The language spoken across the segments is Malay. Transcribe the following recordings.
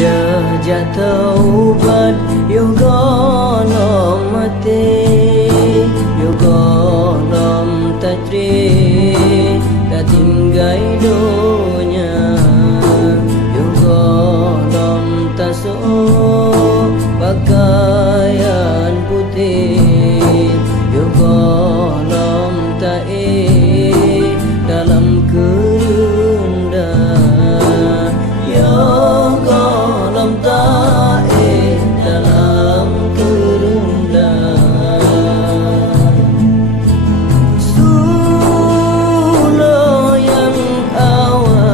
dah jatuh yo gonom mati yo gonom tatri katinggai dunya yo gonom taso pakaian putih yo gonom tae dalam kerunda yo gonom tae dalam kerunda sulo yang awal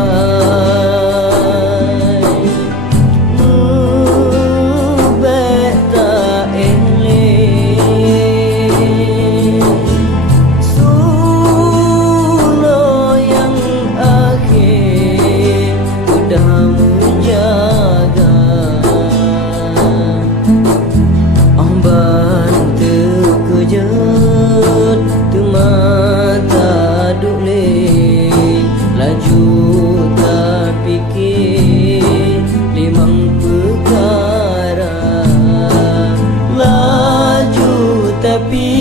beta ini sulo yang akhir udah menjaga bantu kejut tu mata dule laju tak fikir limang perkara laju tapi